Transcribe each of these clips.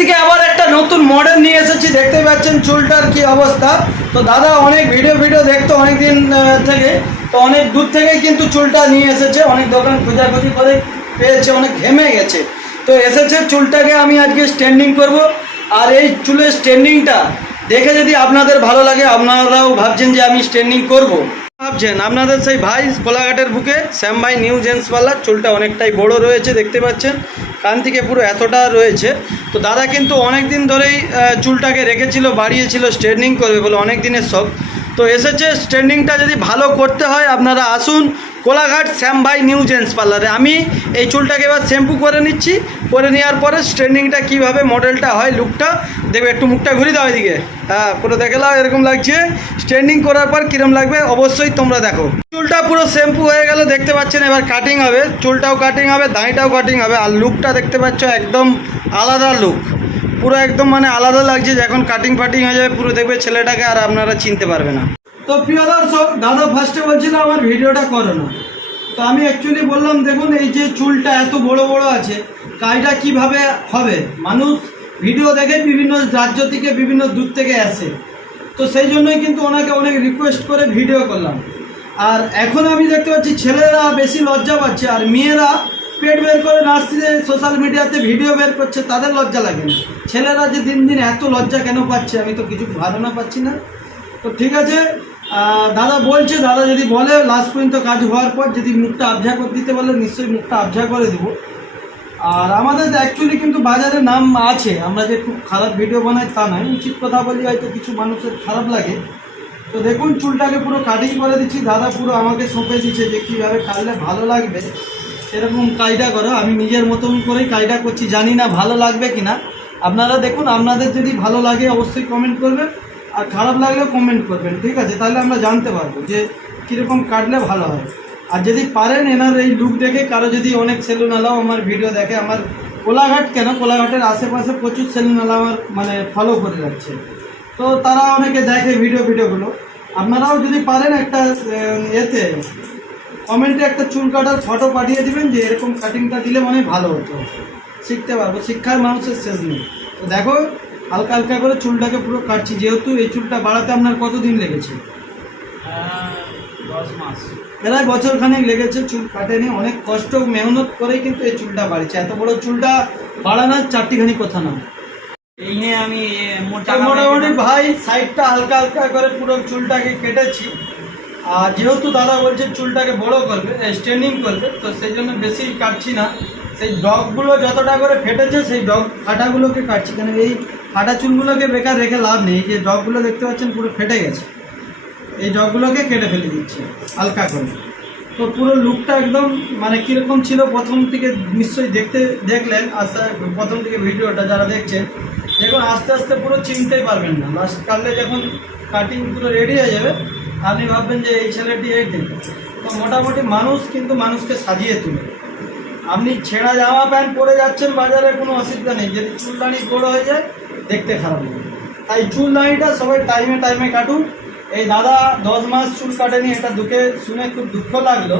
থেকে আবার একটা নতুন মডেল নিয়ে এসেছি, দেখতে পাচ্ছেন চুলটার কি অবস্থা। তো দাদা, অনেক ভিডিও ভিডিও দেখতো অনেক দিন থেকে। তো অনেক দূর থেকেই কিন্তু চুলটা নিয়ে এসেছে। অনেক দোকান খোঁজাখুঁজি করে পেয়েছে, অনেক ঘেমে গেছে। তো এসেছে চুলটাকে আমি আজকে স্ট্যান্ডিং করব। আর এই চুলের স্ট্যান্ডিংটা দেখে যদি আপনাদের ভালো লাগে, আপনারাও ভাবছেন যে আমি স্ট্যান্ডিং করব। ভাবছেন, আপনাদের সেই ভাই কোলাঘাটের বুকে, শ্যাম ভাই নিউ জেন্টস পার্লার চুলটা অনেকটাই বড় রয়েছে, দেখতে পাচ্ছেন। কান থেকে পুরো এতটা রয়েছে। তো দাদা কিন্তু অনেক দিন ধরেই চুলটাকে রেখেছিল, বাড়িয়েছিল, স্ট্রেটনিং করবে বলে অনেক দিনের শখ। তো এসেছে, স্ট্রেটনিংটা যদি ভালো করতে হয়, আপনারা আসুন কোলাঘাট শ্যাম ভাই নিউ জেন্টস পার্লারে। আমি এই চুলটাকে এবার শ্যাম্পু করে নিচ্ছি, করে নেওয়ার পরে স্ট্রেটনিংটা কীভাবে মডেলটা হয়, লুকটা, দেখবে একটু মুখটা ঘুরে দাও এদিকে। হ্যাঁ পুরো দেখে নাও, এরকম লাগছে। স্ট্রেটনিং করার পর কীরকম লাগবে, অবশ্যই তোমরা দেখো। চুলটা পুরো শ্যাম্পু হয়ে গেল, দেখতে পাচ্ছেন এবার কাটিং হবে। চুলটাও কাটিং হবে, দাঁড়িটাও কাটিং হবে, আর লুকটা দেখতে পাচ্ছ একদম আলাদা লুক। পুরো একদম মানে আলাদা লাগছে, যখন কাটিং ফাটিং হয়ে যাবে, পুরো দেখবে ছেলেটাকে আর আপনারা চিনতে পারবে না। তো প্রিয় দর্শক, দাদা ফার্স্টে বলছিল আমার ভিডিওটা করো না তো আমি অ্যাকচুয়ালি বললাম, দেখুন, এই যে চুলটা এত বড় বড় আছে, কাজটা কীভাবে হবে? মানুষ ভিডিও দেখে বিভিন্ন রাজ্য থেকে, বিভিন্ন দূর থেকে আসে। তো সেই জন্যই কিন্তু ওনাকে অনেক রিকোয়েস্ট করে ভিডিও করলাম। আর এখন আমি দেখতে পাচ্ছি, ছেলেরা বেশি লজ্জা পাচ্ছে, আর মেয়েরা পেট বের করে নাচছে সোশ্যাল মিডিয়াতে ভিডিও বের করছে, তাদের লজ্জা লাগে না। ছেলেরা যে দিন দিন এত লজ্জা কেন পাচ্ছে, আমি তো কিছু ধারণা পাচ্ছি না। তো ঠিক আছে দাদা বলছে, দাদা যদি বলে লাস্ট পর্যন্ত কাজ হওয়ার পর যদি মুখটা আবঝা করে দিতে বলে, নিশ্চয়ই মুখটা আবঝা করে দেবো। আর আমাদের অ্যাকচুয়ালি কিন্তু বাজারে নাম আছে, আমরা যে খুব খারাপ ভিডিও বানাই তা নয়, উচিত কথা বলি হয়তো কিছু মানুষের খারাপ লাগে। তো দেখুন, চুলটাকে পুরো কাটিং করে দিচ্ছি, দাদা পুরো আমাকে সঁপে দিচ্ছে যে কীভাবে কাটলে ভালো লাগবে। সেরকম কাজটা করো, আমি নিজের মতন করেই কাজটা করছি, জানি না ভালো লাগবে কি না আপনারা দেখুন, আপনাদের যদি ভালো লাগে অবশ্যই কমেন্ট করবেন। আর খারাপ লাগলেও কমেন্ট করবেন, ঠিক আছে? তাহলে আমরা জানতে পারব যে কীরকম কাটলে ভালো হয়। আর যদি পারেন এনার এই লুক দেখে, কারও যদি অনেক সেলুনালাও আমার ভিডিও দেখে, আমার কোলাঘাট কেন? কোলাঘাটের আশেপাশে প্রচুর সেলুনালা আমার মানে ফলো করে রাখছে তো তারা অনেকে দেখে ভিডিও ভিডিওগুলো আপনারাও যদি পারেন একটা এতে কমেন্টে একটা চুল কাটার ফটো পাঠিয়ে দিবেন যে এরকম কাটিংটা দিলে মানে ভালো হতো। শিখতে পারব, শিক্ষার মানুষের শেষ নেই। তো দেখো হালকা হালকা করে চুলটাকে পুরো কাটছি। যেহেতু এই চুলটা বাড়াতে আপনার কতদিন লেগেছে? দশ মাস। প্রায় বছর খানেক লেগেছে চুল কাটেনি। অনেক কষ্ট মেহনত করেই কিন্তু এই চুলটা বাড়ছে এত বড় চুলটা বাড়ানোর চারটিখানি কথা না। এই নিয়ে আমি মোটামুটি ভাই সাইডটা হালকা হালকা করে পুরো চুলটাকে কেটেছি। আর যেহেতু দাদা বলছে চুলটাকে বড় করবে স্ট্রেনিং করবে তো সেই জন্য বেশি কাটছি না। সেই ডগগুলো যতটা করে ফেটেছে সেই ডগ ফাটাগুলোকে কাটছি। কেন এই ফাটা চুলগুলোকে বেকার রেখে লাভ নেই যে ডগগুলো দেখতে পাচ্ছেন পুরো ফেটে গেছে। এই ডগগুলোকে কেটে ফেলে দিচ্ছি, হালকা করে। তো পুরো লুকটা একদম মানে কীরকম ছিল প্রথম থেকে নিশ্চয়ই দেখতে, দেখলেন আস্তে প্রথম থেকে ভিডিওটা যারা দেখছেন, দেখুন, আস্তে আস্তে পুরো চিনতেই পারবেন না। লাস্ট কাটলে যখন কাটিং পুরো রেডি হয়ে যাবে, আপনি ভাববেন যে এই ছেলেটি এই দেখবে তো মোটামুটি মানুষ কিন্তু মানুষকে সাজিয়ে তুলে। আপনি ছেঁড়া জামা প্যান্ট পরে যাচ্ছেন, বাজারে কোনো অসুবিধা নেই। যদি চুলদানি বড় হয়ে যায় দেখতে খারাপ লাগে। তাই চুলদানিটা সবাই টাইমে টাইমে কাটুন এই দাদা দশ মাস চুল কাটেনি, এটা দুঃখে শুনে খুব দুঃখ লাগল।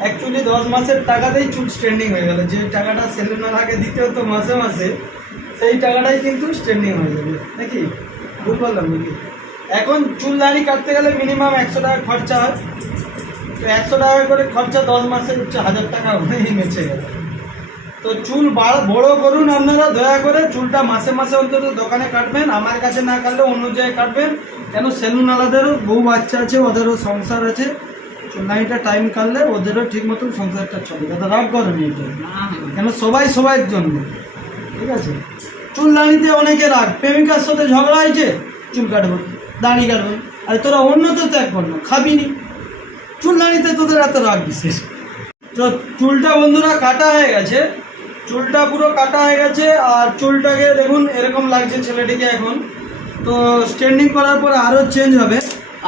অ্যাকচুয়ালি দশ মাসের টাকাতেই চুল স্ট্যান্ডিং হয়ে গেল। যে টাকাটা সেলুনার আগে দিতে হতো মাসে মাসে, সেই টাকাটাই কিন্তু স্ট্যান্ডিং হয়ে যাবে। নাকি? ভুল বললাম নাকি? এখন চুল দাড়ি কাটতে গেলে মিনিমাম একশো টাকা খরচা হয়। তো একশো টাকা করে খরচা দশ মাসে হচ্ছে হাজার টাকা হয়েই মেছে গেল। তো চুল বাড় করুন আপনারা, দয়া করে। চুলটা মাসে মাসে অন্তত দোকানে কাটবেন, আমার কাছে না কাটলে অন্য জায়গায় কাটবেন। কেন? সেলুন আলাদেরও বউ বাচ্চা আছে, ওদেরও সংসার আছে। চুলদানিটা টাইম কাটলে ওদেরও ঠিক মতো সংসারটা চলে। দাদা রাগ করেন এটা। কেন? সবাই সবার জন্য। ঠিক আছে? চুল দাঁড়িতে অনেকে রাগ। প্রেমিকার সাথে ঝগড়া হয়েছে, চুল কাটবো, দাড়ি কাটবো। আর তোরা অন্য তো ত্যাগ কর না খাবি নি চুলদানিতে তোদের এত রাগ বিশেষ। তো চুলটা বন্ধুরা কাটা হয়ে গেছে। চুলটা পুরো কাটা হয়ে গেছে আর চুলটাকে দেখুন এরকম লাগছে ছেলেটিকে এখন। তো স্ট্যান্ডিং করার পর আরও চেঞ্জ হবে।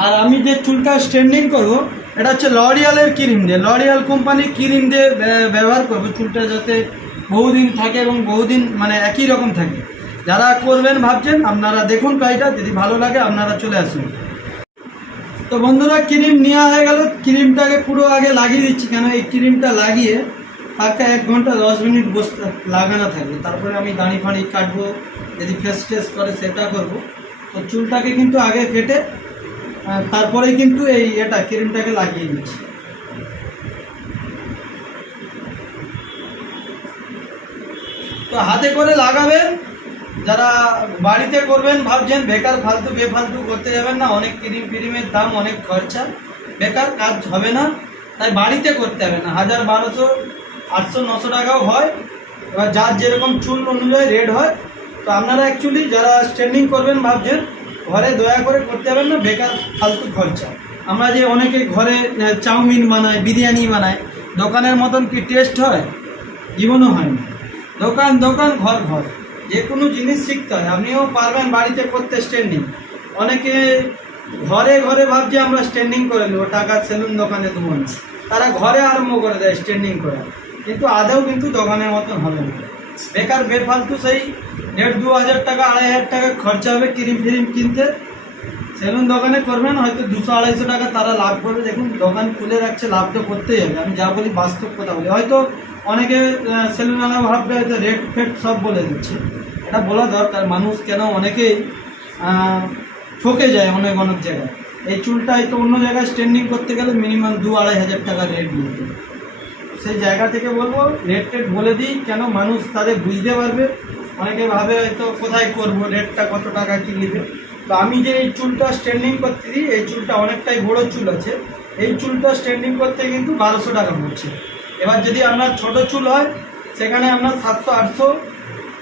আর আমি যে চুলটা স্ট্যান্ডিং করব, এটা হচ্ছে লরিয়ালের ক্রিম দিয়ে। লরিয়াল কোম্পানির ক্রিম দিয়ে ব্যবহার করব চুলটা যাতে বহুদিন থাকে এবং বহুদিন মানে একই রকম থাকে। যারা করবেন ভাবছেন, আপনারা দেখুন কাজটা যদি ভালো লাগে আপনারা চলে আসুন। তো বন্ধুরা ক্রিম নেওয়া হয়ে গেল। ক্রিমটাকে পুরো আগে লাগিয়ে দিচ্ছি কেন? এই ক্রিমটা লাগিয়ে তাকে এক ঘণ্টা, দশ মিনিট বসতে লাগানো থাকবে। তারপরে আমি দাঁড়ি ফাঁড়ি কাটবো, যদি ফেস টেস করে সেটা করব। তো চুলটাকে কিন্তু আগে কেটে তারপরে কিন্তু এই এটা ক্রিমটাকে লাগিয়ে দিচ্ছি তো হাতে করে লাগাবেন যারা বাড়িতে করবেন ভাবছেন, বেকার ফালতু, বেফালতু করতে যাবেন না, অনেক ক্রিম ফ্রিমের দাম, অনেক খরচা, বেকার কাজ হবে না। তাই বাড়িতে করতে হবে না। হাজার বারোশো আটশো নশো টাকাও হয়। এবার যার যেরকম চুল অনুযায়ী রেট হয়, তো আপনারা অ্যাকচুয়ালি যারা স্ট্যান্ডিং করবেন ভাবছেন, ঘরে দয়া করে করতে হবে না, বেকার ফালতু খরচা। আমরা যে অনেকে ঘরে চাউমিন বানাই বিরিয়ানি বানাই দোকানের মতন কি টেস্ট হয়? জীবনও হয় না। দোকান দোকান, ঘর ঘর। যে কোনো জিনিস শিখতে হয়। আপনিও পারবেন বাড়িতে করতে স্ট্যান্ডিং অনেকে ঘরে ঘরে ভাবছে আমরা স্ট্যান্ডিং করে নেব, টাকা সেলুন দোকানে দেবো তারা ঘরে আরম্ভ করে দেয় স্ট্যান্ডিং করা। কিন্তু আদৌ কিন্তু দোকানের মতন হবে না। বেকার বেফালতু সেই দেড় দু হাজার টাকা, আড়াই হাজার টাকা খরচা হবে ক্রিম ফ্রিম কিনতে। সেলুন দোকানে করবেন, হয়তো দুশো, আড়াইশো টাকা তারা লাভ করবে। দেখুন, দোকান খুলে রাখছে, লাভ তো করতেই হবে। আমি যা বলি বাস্তব কথা বলি। হয়তো অনেকে সেলুনওয়ালা ভাববে, হয়তো রেট ফেট সব বলে দিচ্ছে। এটা বলা দরকার। মানুষ কেন অনেকেই ঠকে যায় অনেক অনেক জায়গায়। এই চুলটা হয়তো অন্য জায়গায় স্ট্যান্ডিং করতে গেলে মিনিমাম দু, আড়াই হাজার টাকা রেট নিতে সেই জায়গা থেকে বলব রেট টেট বলে দিই, কেন মানুষ তাদের বুঝতে পারবে? অনেকে ভাবে হয়তো কোথায় করব রেটটা কত টাকা, কি নেবে? তো আমি যে এই চুলটা স্ট্যান্ডিং করতে দিই, এই চুলটা অনেকটাই বড় চুল আছে, এই চুলটা স্ট্যান্ডিং করতে কিন্তু বারোশো টাকা পড়ছে। এবার যদি আপনার ছোট চুল হয়, সেখানে আপনার সাতশো, আটশো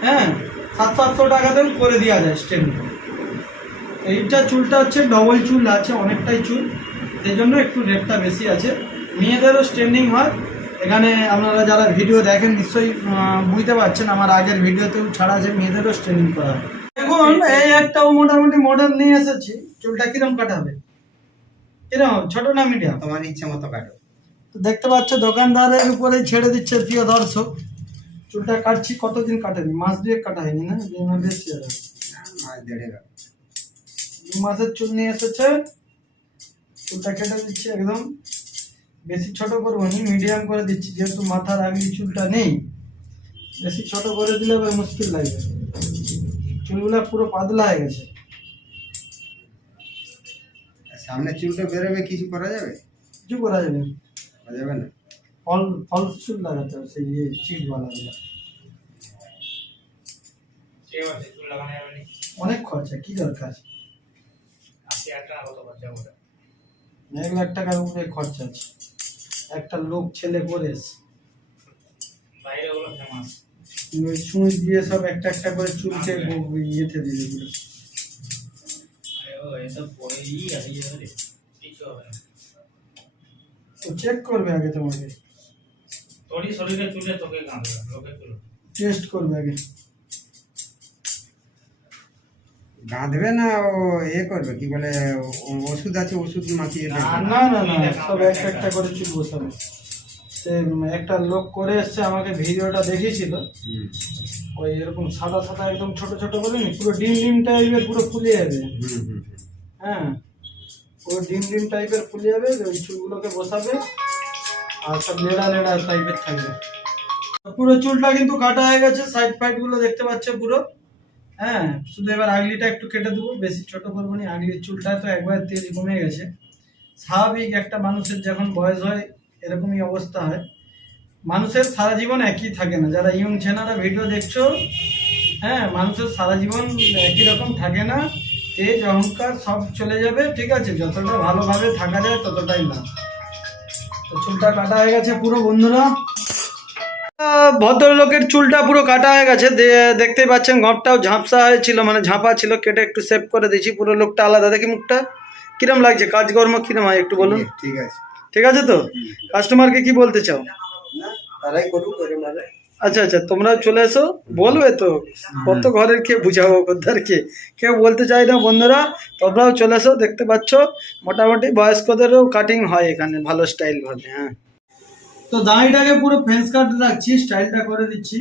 হ্যাঁ সাতশো, আটশো টাকাতেও করে দেওয়া যায় স্ট্যান্ডিং এইটা চুলটা হচ্ছে ডবল চুল আছে, অনেকটাই চুল, সেই জন্য একটু রেটটা বেশি আছে। মেয়েদেরও স্ট্যান্ডিং হয় এখানে আপনারা যারা ভিডিও দেখেন নিশ্চয়ই বুঝতে পারছেন আমার আগের ভিডিওতেও ছাড়া আছে মেয়েদেরও স্ট্যান্ডিং করা হয় দেখুন এই একটাও মোটামুটি মডেল নিয়ে এসেছি চুলটা কিরম কাটাবে? কিরম ছোট না মিডিয়াম তোমার ইচ্ছে মতো কাটো। তো দেখতে পাচ্ছ দোকানদারের উপরে ছেড়ে দিচ্ছে প্রিয় দর্শক। চুলটা কাটছি কতদিন কাটেনি? মাস দিয়ে কাটা হয়নি না বেশি দু মাসের চুল নিয়ে এসেছে। চুলটা কেটে দিচ্ছি একদম। বেশি ছোট করব নি মিডিয়াম করে দিচ্ছি যেহেতু মাথার আগলি চুলটা নেই। বেশি ছোট করে দিলে এবার মুশকিল লাগবে চুলগুলো পুরো পাতলা হয়ে গেছে। সামনে চুলটা বেরোবে কিছু করা যাবে? কিছু করা যাবে না। করা যাবে না? ফল ফল চুল লাগাতে হবে সেই ইয়ে চিটওয়ালা গুলা। ঠিক লাগানো অনেক খরচা কি দরকার? এক লাখ টাকার উপরে খরচা আছে। একটা লোক ছেলে করে এসছে। বাইরে ফেমাস ওই সুই দিয়ে সব একটা একটা করে চুলকে ইয়েতে দিল। হবে তো চেক করবে আগে তোমাকে। তোরই শরীরে চুলে তোকে লোকে টেস্ট করবে আগে। গাঁধবে না ও এ করবে কি বলে ওষুধ আছে ওষুধ মাখিয়ে না, না না না সব একটা একটা করে চুল বসাবে সে একটা লোক করে এসছে আমাকে ভিডিওটা দেখিয়েছিল। ওই এরকম সাদা সাদা একদম ছোট ছোট করে নি পুরো ডিম ডিম টাইপের পুরো ফুলে যাবে। হ্যাঁ পুরো ডিম ডিম টাইপের ফুলে যাবে ওই চুলগুলোকে বসাবে আর সব লেড়া লেড়া টাইপের থাকবে। পুরো চুলটা কিন্তু কাটা হয়ে গেছে সাইড ফাইডগুলো দেখতে পাচ্ছে পুরো। হ্যাঁ শুধু এবার আগলিটা একটু কেটে দেবো, বেশি ছোট করব না, আগলির চুলটা তো একবার তেল কমে গেছে। স্বাভাবিক একটা মানুষের যখন বয়স হয়, এরকমই অবস্থা হয়। মানুষের সারা জীবন একই থাকে না। যারা ইয়ং ছেনারা ভিডিও দেখছ হ্যাঁ মানুষের সারা জীবন একই রকম থাকে না। তেজ, অহংকার সব চলে যাবে, ঠিক আছে? যতটা ভালোভাবে থাকা যায়, ততটাই না। তো চুলটা কাটা হয়ে গেছে পুরো বন্ধুরা। ভদ্রলোকের চুলটা পুরো কাটা হয়ে গেছে। দেখতেই পাচ্ছেন ঘরটাও ঝাঁপসা হয়েছিল মানে ঝাঁপা ছিল। কেটে একটু সেভ করে দিয়েছি পুরো লোকটা আলাদা। দেখি মুখটা কিরম লাগছে? কাজকর্ম কিরম হয় একটু বলুন? ঠিক আছে। ঠিক আছে তো? কাস্টমারকে কি বলতে চাও? তারাই করুক আচ্ছা আচ্ছা তোমরা চলে এসো বলবে তো। কত ঘরের কে বুঝাবো কোথারকে? কেউ বলতে চাই না বন্ধুরা তোমরাও চলে এসো দেখতে পাচ্ছ মোটামুটি বয়স্কদেরও কাটিং হয় এখানে ভালো স্টাইল ভাবে হ্যাঁ। তো দাঁড়িটাকে পুরো ফেন্স কাট রাখছি স্টাইলটা করে দিচ্ছি।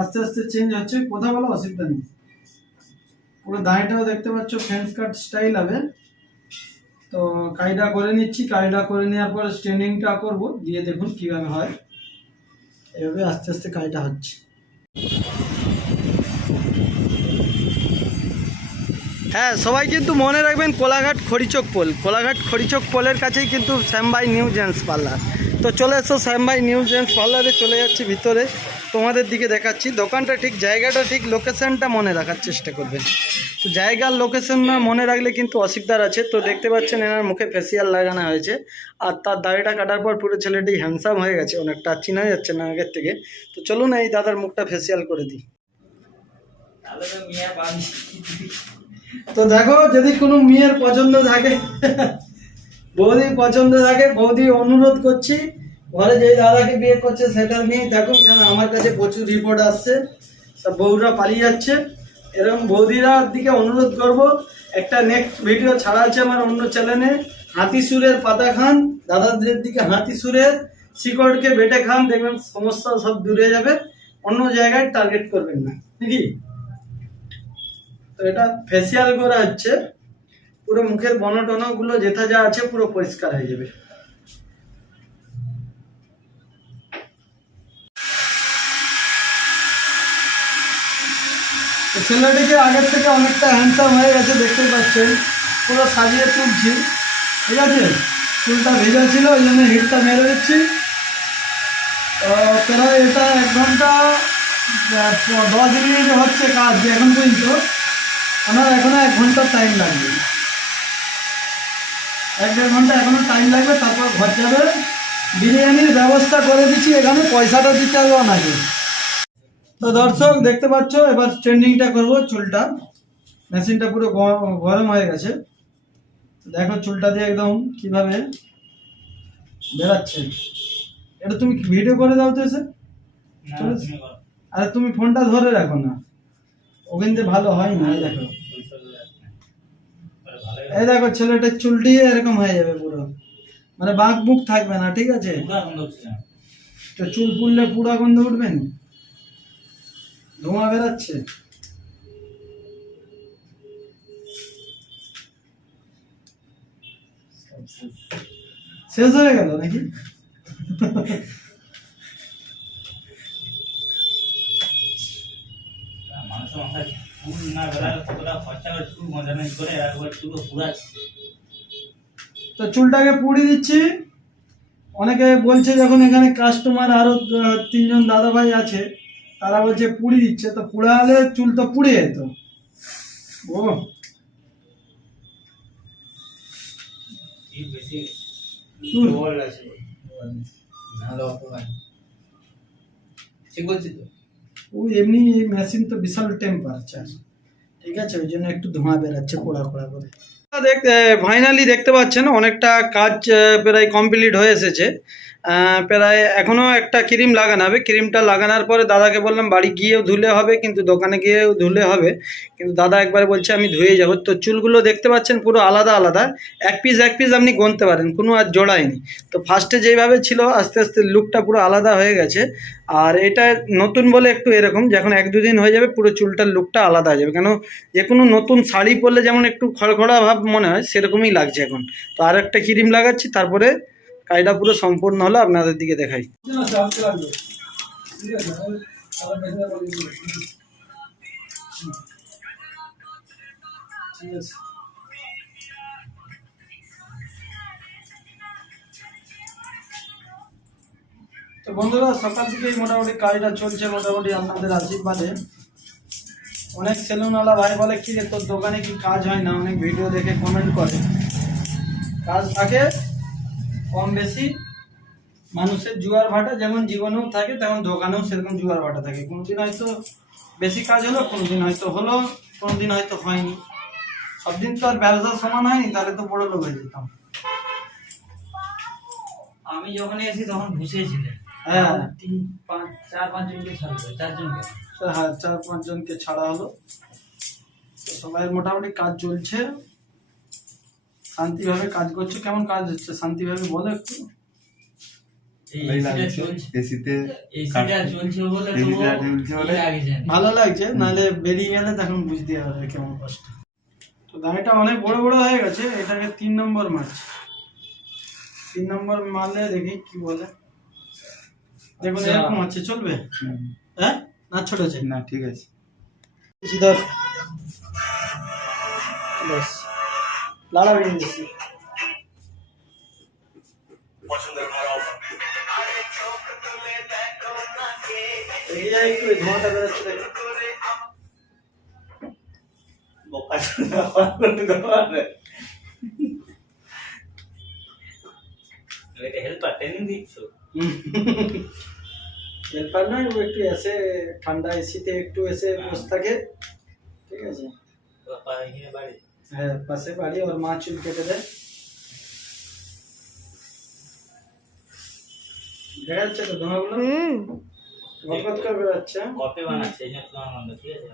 আস্তে আস্তে চেঞ্জ হচ্ছে কথা বলো অসুবিধা নেই। পুরো দাঁড়িটাও দেখতে পাচ্ছ ফেন্স কাট স্টাইল হবে। তো কাইডা করে নিচ্ছি কাইডা করে নেওয়ার পর স্ট্রেনিংটা করব দিয়ে দেখুন কীভাবে হয়। এভাবে আস্তে আস্তে কাজটা হচ্ছে। হ্যাঁ সবাই কিন্তু মনে রাখবেন, কোলাঘাট খড়িচক পোল। কোলাঘাট খড়িচক পোলের কাছেই কিন্তু শ্যামবাই নিউ জেন্টস পার্লার। তো চলে এসো শ্যামবাই নিউ জেন্টস পার্লারে চলে যাচ্ছি ভিতরে। তোমাদের দিকে দেখাচ্ছি। দোকানটা ঠিক, জায়গাটা ঠিক, লোকেশনটা মনে রাখার চেষ্টা করবেন। তো জায়গার লোকেশন মনে রাখলে কিন্তু অসুবিধার আছে। তো দেখতে পাচ্ছেন এনার মুখে ফেসিয়াল লাগানো হয়েছে। আর তার দাড়িটা কাটার পর পুরো ছেলেটি হ্যান্ডসাম হয়ে গেছে। অনেকটা চিনা যাচ্ছে না আগের থেকে। তো চলুন এই দাদার মুখটা ফেসিয়াল করে দিই। তো দেখো, যদি কোনো মেয়ের পছন্দ থাকে বৌদি পছন্দ থাকে, বৌদি অনুরোধ করছি। ঘরে যে দাদাকে বিয়ে করছে সেটা নিয়ে দেখুন কেন আমার কাছে প্রচুর রিপোর্ট আসছে। সব বউরা পালিয়ে যাচ্ছে। এরকম বৌদিরার দিকে অনুরোধ করব, একটা নেক্সট ভিডিও ছাড়া আছে আমার অন্য চ্যানেলে হাতি সুরের পাতা খান। দাদাদের দিকে হাতি সুরের, শিকড়কে বেটে খান, দেখবেন সমস্যা সব দূরে যাবে, অন্য জায়গায় টার্গেট করবেন না। নাকি? তো এটা ফেসিয়াল করা হচ্ছে। পুরো মুখের বনটনগুলো যেথা যা আছে পুরো পরিষ্কার হয়ে যাবে। ছেলেটিকে আগের থেকে অনেকটা হ্যান্ডসাম হয়ে গেছে, দেখতেই পাচ্ছেন। পুরো সাজিয়ে তুলছি। ঠিক আছে? চুলটা ভেজা ছিল ওই জন্য হিটটা মেরে দিচ্ছি। প্রায় এটা এক ঘণ্টা দশ মিনিট হচ্ছে কাজ এখন পর্যন্ত। আমার এখনও এক ঘণ্টা টাইম লাগবে। এক দেড় ঘণ্টা এখনও টাইম লাগবে তারপর ঘর যাবে। বিরিয়ানির ব্যবস্থা করে দিচ্ছি এখানে পয়সাটা দিতে হবে ওনাকে তো দর্শক দেখতে পাচ্ছ এবার ট্রেন্ডিংটা করব চুলটা। মেশিনটা পুরো গরম হয়ে গেছে। দেখো চুলটা দিয়ে একদম কীভাবে বেরাচ্ছে। এটা তুমি ভিডিও করে দাও তো এসে। আরে তুমি ফোনটা ধরে রাখো না। ওখান থেকে ভালো হয় না দেখো পয়সা দিয়ে রাখ না। তাহলে ভালোই এই দেখো ছেলেটার চুলটি এরকম হয়ে যাবে পুরো। মানে বাঁক বুক থাকবে না ঠিক আছে। তো চুল পুড়লে পুরা গন্ধ উঠবে না? ধোঁয়া বেরাচ্ছে। শেষ হয়ে গেল নাকি? মানুষের মাথায় তো চুলটাকে পুড়ি দিচ্ছি। অনেকে বলছে যখন এখানে কাস্টমার আরও তিনজন দাদা ভাই আছে, তারা বলছে পুড়ি দিচ্ছে। তো পুড়ালে চুল তো পুড়ে যেত। ও। ঠিক বলছি তো? ও এমনি এই মেশিন তো বিশাল টেম্পারেচার ঠিক আছে, ওই জন্য একটু ধোঁয়া বেরাচ্ছে কোড়া কোড়া করে। দেখ ফাইনালি দেখতে পাচ্ছেন, অনেকটা কাজ প্রায় কমপ্লিট হয়ে এসেছে। প্রায় এখনও একটা ক্রিম লাগানো হবে। ক্রিমটা লাগানোর পরে দাদাকে বললাম, বাড়ি গিয়েও ধুলে হবে, কিন্তু দোকানে গিয়েও ধুলে হবে। কিন্তু দাদা একবার বলছে, আমি ধুয়ে যাব। তো চুলগুলো দেখতে পাচ্ছেন, পুরো আলাদা আলাদা। এক পিস এক পিস আপনি গুনতে পারেন, কোনো আর জোড়ায়নি। তো ফার্স্টে যেইভাবে ছিল, আস্তে আস্তে লুকটা পুরো আলাদা হয়ে গেছে। আর এটা নতুন বলে একটু এরকম, যখন এক, দুদিন হয়ে যাবে, পুরো চুলটার লুকটা আলাদা হয়ে যাবে। কেন, যে কোনো নতুন শাড়ি পরলে যেমন একটু খড়খড়া ভাব মনে হয়, সেরকমই লাগছে এখন। তো আর একটা ক্রিম লাগাচ্ছি, তারপরে কাজটা পুরো সম্পূর্ণ হলো আপনাদের দিকে দেখাই। তো বন্ধুরা, সকাল থেকেই মোটামুটি কাজটা চলছে, মোটামুটি আপনাদের আশীর্বাদে। অনেক সেলুনওয়ালা ভাই বলে, কি রে, তোর দোকানে কি কাজ হয় না? অনেক ভিডিও দেখে কমেন্ট করে। কাজ থাকে কম বেশি। মানুষের জুয়ার ভাটা যেমন জীবনেও থাকে তেমন দোকানেও সেরকম জুয়ার ভাটা থাকে। কোনোদিন হয়তো বেশি কাজ হলো কোনোদিন হয়তো হলো কোনোদিন হয়তো হয়নি। সব দিন তো আর ব্যবসা সমান হয়নি তাহলে তো বড় লোক হয়ে যেতাম। আমি যখন এসেছি তখন বসেছিলেন হ্যাঁ। তিন পাঁচ চার পাঁচ জনকে ছাড়বে চারজনকে। তো হ্যাঁ চার পাঁচজনকে ছাড়া হলো। সবাই মোটামুটি কাজ চলছে। শান্তিভাবে কাজ করছে? কেমন কাজ হচ্ছে? শান্তিভাবে বলো একটু। ভালো লাগছে। নাহলে বেরিয়ে গেলে তখন বুঝতে হবে কেমন কষ্ট। তো দাঁড়িটা অনেক বড় বড় হয়ে গেছে এটাকে তিন নম্বর মাছ। তিন নম্বর মারলে দেখি কি বলে। দেখুন আচ্ছা। এরকম আছে চলবে? হ্যাঁ? না ছোট আছে না ঠিক আছে। সিধর बस লাড়া বেরিয়ে দিচ্ছি এগিয়ে যায় একটু এই ধোঁয়াটা বেরোচ্ছে দেখো হেল্পার ট্রেনিং দিচ্ছ হেল্পার নয় ও একটু এসে ঠান্ডা এসিতে একটু এসে বসে থাকে ঠিক আছে বাড়ি হ্যাঁ পাশে বাড়ি ওর মা চুল কেটে দেয় দেখা যাচ্ছে তো ধোঁয়াগুলো হুম গপত করে বেরোচ্ছে কপি বানাচ্ছে এই জন্য তোমার মন্দ ঠিক আছে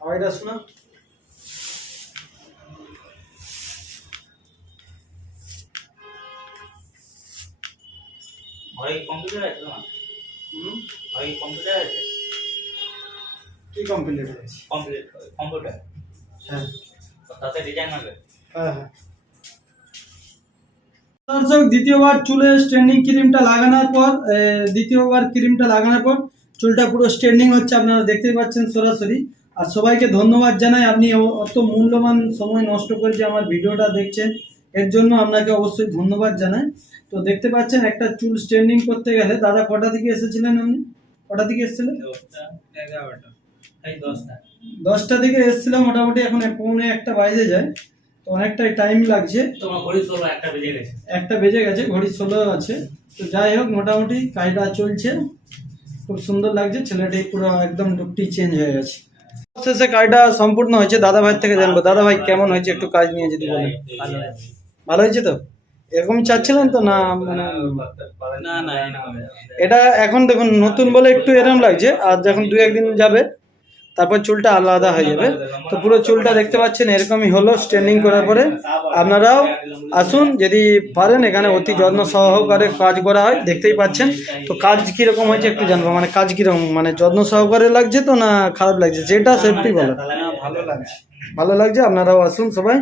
আওয়াজটা শোনা ঘরে কমপ্লিট হয়েছে কম্পিউটার কম্পিউটার হ্যাঁ তাতে ডিজাইন হবে? হ্যাঁ হ্যাঁ। দর্শক দ্বিতীয়বার চুলে স্ট্রেন্ডিং ক্রিমটা লাগানোর পর দ্বিতীয়বার ক্রিমটা লাগানোর পর চুলটা পুরো স্ট্রেন্ডিং হচ্ছে আপনারা দেখতেই পাচ্ছেন সরাসরি। আর সবাইকে ধন্যবাদ জানাই আপনি অত মূল্যবান সময় নষ্ট করে যে আমার ভিডিওটা দেখছেন এর জন্য আপনাকে অবশ্যই ধন্যবাদ জানাই। তো দেখতে পাচ্ছেন একটা চুল স্ট্রেন্ডিং করতে গেলে দাদা কটা দিকে এসেছিলেন আপনি? কটা দিকে এসেছিলেন? এগারোটা। দশটা। দিকে এসেছিলাম মোটামুটি এখন পৌনে একটা বাইরে যায়। তো অনেকটাই টাইম লাগছে। তোমার ঘড়ি ষোলো একটা বেজে গেছে। একটা বেজে গেছে ঘড়ি ষোলো আছে। তো যাই হোক মোটামুটি কাজটা চলছে। খুব সুন্দর লাগছে ছেলেটি পুরো একদম লুকটি চেঞ্জ হয়ে গেছে। শেষে কাজটা সম্পূর্ণ হয়েছে। দাদা ভাই থেকে জানব। দাদা ভাই কেমন হয়েছে? একটু কাজ নিয়ে যদি বলেন। ভালো হয়েছে। তো? এরকম চাচ্ছিলেন তো? না মানে এটা এখন দেখুন নতুন বলে একটু এরকম লাগছে। আর যখন দু একদিন যাবে তারপর চুলটা আলাদা হয়ে যাবে। তো পুরো চুলটা দেখতে পাচ্ছেন এরকমই হলো স্ট্রেন্ডিং করার পরে। আপনারাও আসুন যদি পারেন এখানে অতি যত্ন সহকারে কাজ করা হয় দেখতেই পাচ্ছেন। তো কাজ কীরকম হয়েছে একটু জানব মানে কাজ কীরকম মানে যত্ন সহকারে লাগছে তো না খারাপ লাগছে? যেটা সেফটি বলো। ভালো লাগছে। ভালো লাগছে আপনারাও আসুন সবাই।